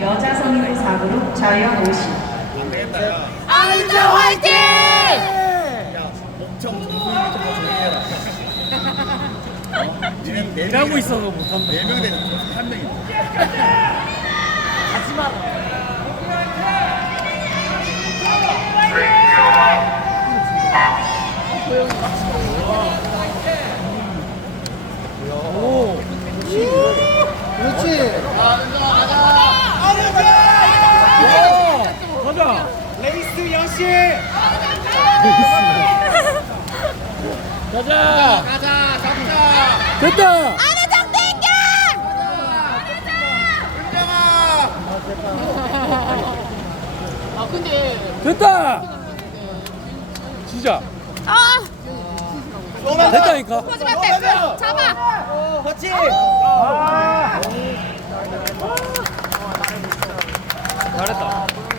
여자 선수 4그룹 자연 50. 안은정 화이팅! 어? 네 일하고 있어서 못한다. 네 명이 되는 한 명이 오. 그렇지 가자. 레이스 여시 가자. 가자 잡자 됐다. 안은정 땡겨! 은정아 됐다. 진짜. 아! 됐다니까. 마, 때. 잡아! 그렇지 잘했다.